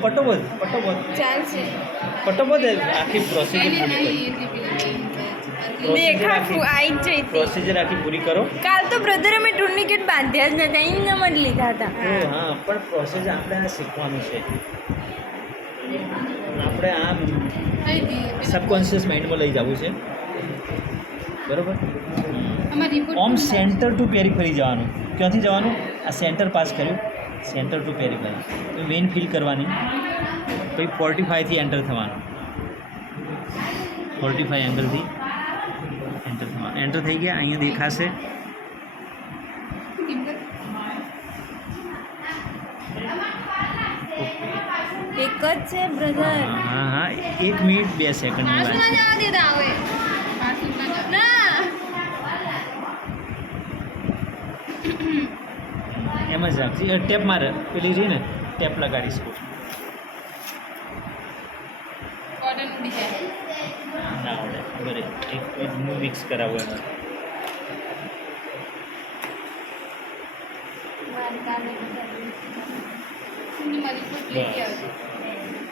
પટોબધ ચાલશે પટોબધ આખી પ્રોસિજર પૂરી કરો આવી જ જઈ પ્રોસિજર આખી પૂરી કરો કાલ તો બ્રધર અમે ટુર્નિકેટ બાંધ્યા જ નતા એમ જ લીધા હતા હા પણ પ્રોસેસ આપણે આ શીખવાનું છે આપણે આ સબકોન્શિયસ માઇન્ડમાં લઈ જવું છે બરાબર ઓમ સેન્ટર ટુ પેરીફરી જવાનું ક્યાંથી જવાનું આ સેન્ટર પાસ કર્યું સેન્ટર ટુ પેરીફરી તો વેન ફીલ કરવાની પછી 45થી એન્ટર થવાનું 45 એંગલથી એન્ટર થવાનું એન્ટર થઈ ગયા અહીંયા દેખાશે એક જ છે બ્રધર હા હા 1 મિનિટ 2 સેકન્ડની વાત છે એમ જ રાખજે ટેપ મારે પેલી રહી ને ટેપ લગાડીશ ના આવડે બરે એક મિક્સ કરાવો એમાં બસ